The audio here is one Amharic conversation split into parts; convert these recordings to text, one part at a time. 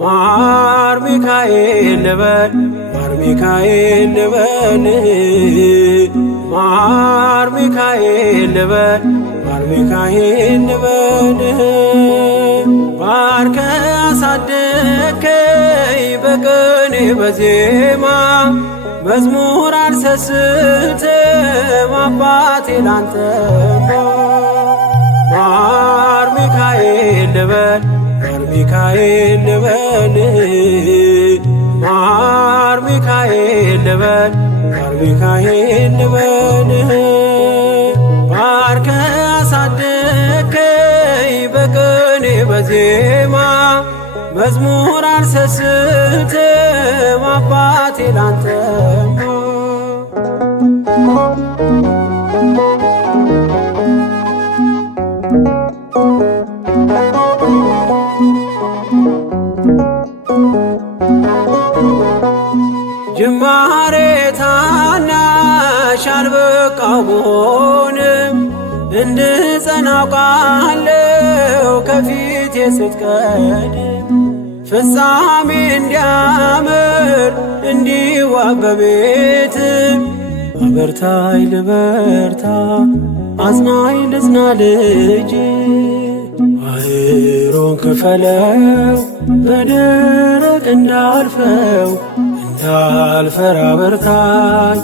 ማር ሚካኤል ልበል ማር ሚካኤል ልበል ማር ሚካኤል ልበል ማር ሚካኤል ልበል ባርከ አሳደከኝ በቅኔ በዜማ መዝሙር አልሰስትም አባቴ ላንተማ ማር ሚካኤል ልበል ማር ሚካኤል ልበል ማር ሚካኤል ልበል ማር ሚካኤል ልበል ባርከ አሳደከኝ በቅኔ በዜማ መዝሙር አልሰስትም አባቴ ላንተማ ጅማሬ ታናሽ አልበቃው ብሆንም እንድጸና አውቃለሁ ከፊቴ ስትቀድም ፍጻሜ እንዲያምር እንዲዋብ በቤት አበርታይ ልበርታ አጽናኝ ልጽና ልጅ ባህሩን ክፈለው በደረቅ እንዳልፈው እንዳልፈራ በርታኝ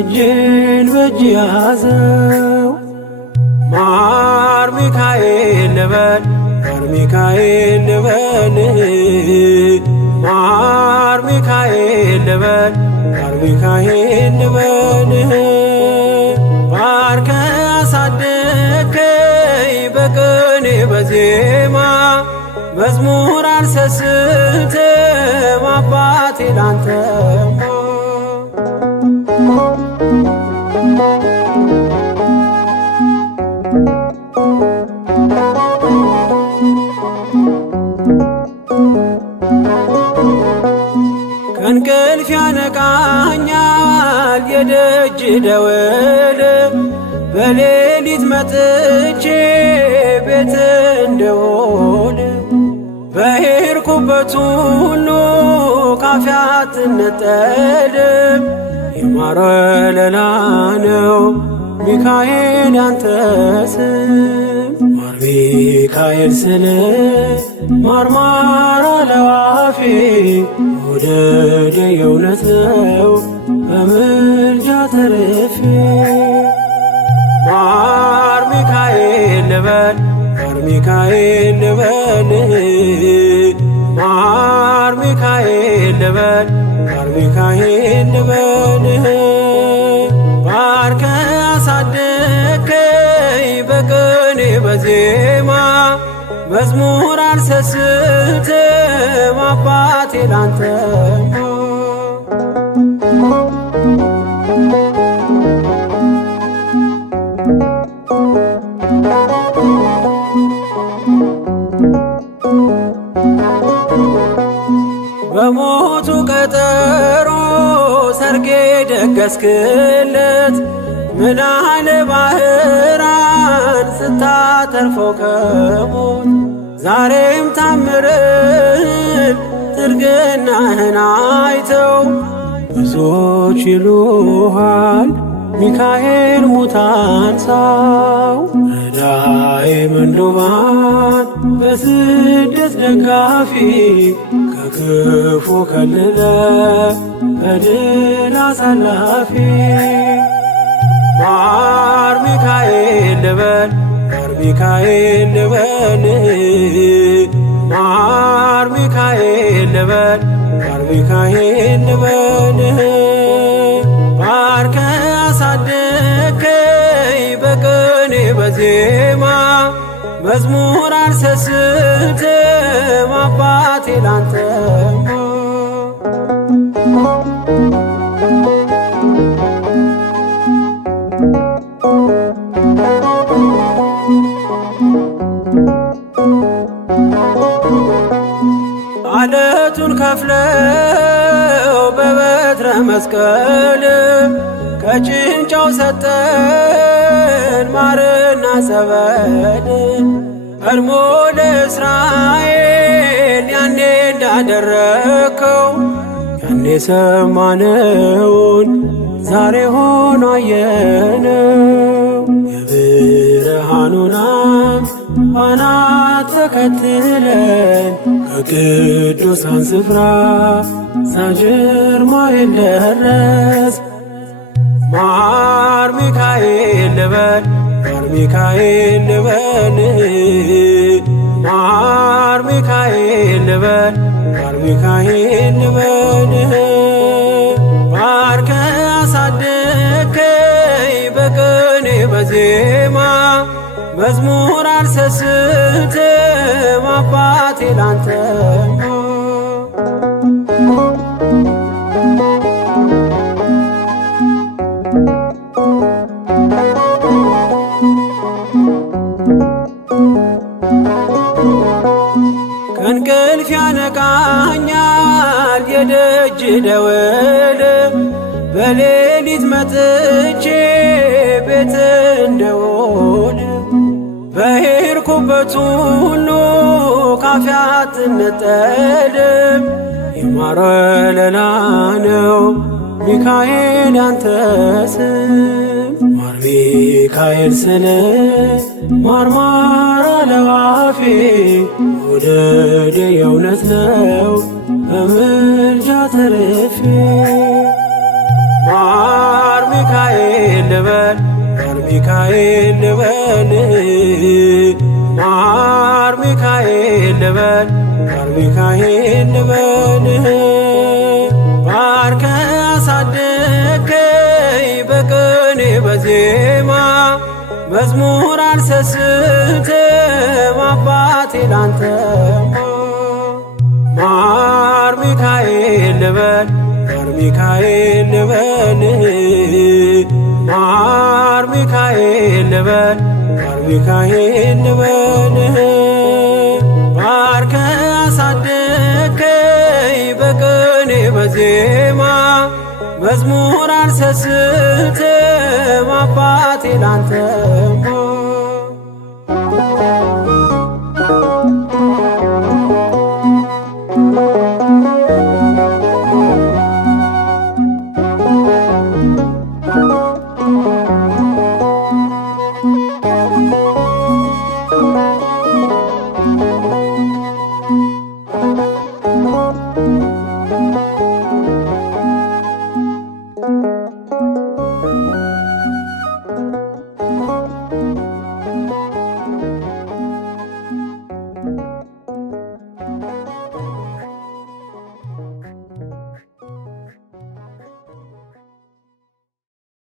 እጄን በእጅ ያዘው ማር ሚካኤል ልበል ማር ሚካኤል ልበል ማር ሚካኤል ልበል ማር ሚካኤል ልበል ባርከ አሳደከኝ በቅኔ በዜማ መዝሙር አልሰስትም አባቴ ላንተማ ከእንቅልፍ ያነቃኛል የደጅ ደወል በሌሊት መጥቼ ቤት እንደውል በሄድኩበት ሁሉ ካፌ አትነጠልም የማር ወለላ ነው ሚካኤል ያንተ ስም ማር ሚካኤል ስል ማርማር አለው አፌ መውደድ የእውነት ነው በምልጃ ተርፌ ማር ሚካኤል ልበል ማር ሚካኤል ልበል ማር ሚካኤል ልበል ማር ሚካኤል ልበል ባርከ አሳደከኝ በቅኔ በዜማ መዝሙር አልሰስትም አባቴ ላንተማ በሞቱ ቀጠሮ ሰርጌ ደገስክለት ምናለ ባህራን ስታተርፈው ከሞት ዛሬም ታምርህን ትርግናህን አይተው ብዙዎች ይሉሃል ሚካኤል ሙታን ሳው ረዳኤ ምንዱባን በስደት ደጋፊ ከክፉ ከልለ በድል አሳላፊ ማር ሚካኤል ልበል ማር ሚካኤል ልበል ማር ሚካኤል ልበል ማር ሚካኤል ልበል ባርከ አሳደከኝ በቅኔ በዜማ መዝሙር አልሰስትም አባቴ ላንተማ አለቱን ከፍለው በበት መስቀል ከጭንጫው ሰጠን ማርና ጸበል ቀድሞ ለእስራኤል ያኔ እንዳደረከው ያኔ ሰማነውን ዛሬ ሆኖ አየነው። የብርሃኑን ፋና ተከትለን ከቅዱሳን ስፍራ ሳንጀር ማርያም ደረስ። ማር ሚካኤል ልበል ማር ሚካኤል ልበል ማር ሚካኤል ልበል ማር ሚካኤል ልበል ባርከ አሳደከኝ በቅኔ በዜማ መዝሙር አልሰስትም አባቴ ላንተማ። ከእንቅልፍ ያነቃኛል የደጅ ደወል በሌሊት መጥቼ ቤት እንደውል በሄድኩበት ሁሉ ካፌ አትነጠልም። የማር ወለላ ነው ሚካኤል ያንተ ስም ማር ሚካኤል ስል ማርማር አለው አፌ መውደድ የእውነት ነው በምልጃ ተርፌ። ማር ሚካኤል ልበል ማር ሚካኤል ልበል ማር ሚካኤል ልበል ማር ሚካኤል ልበል ባርከ አሳደከኝ በቅኔ በዜማ መዝሙር አልሰስትም አባቴ ላንተማ። ማር ሚካኤል ልበል ማር ሚካኤል ልበል ማር ሚካኤል ልበል ማር ሚካኤል ልበል ባርከ አሳደከኝ በቅኔ በዜማ መዝሙር አልሰስትም አባቴ ላንተማ።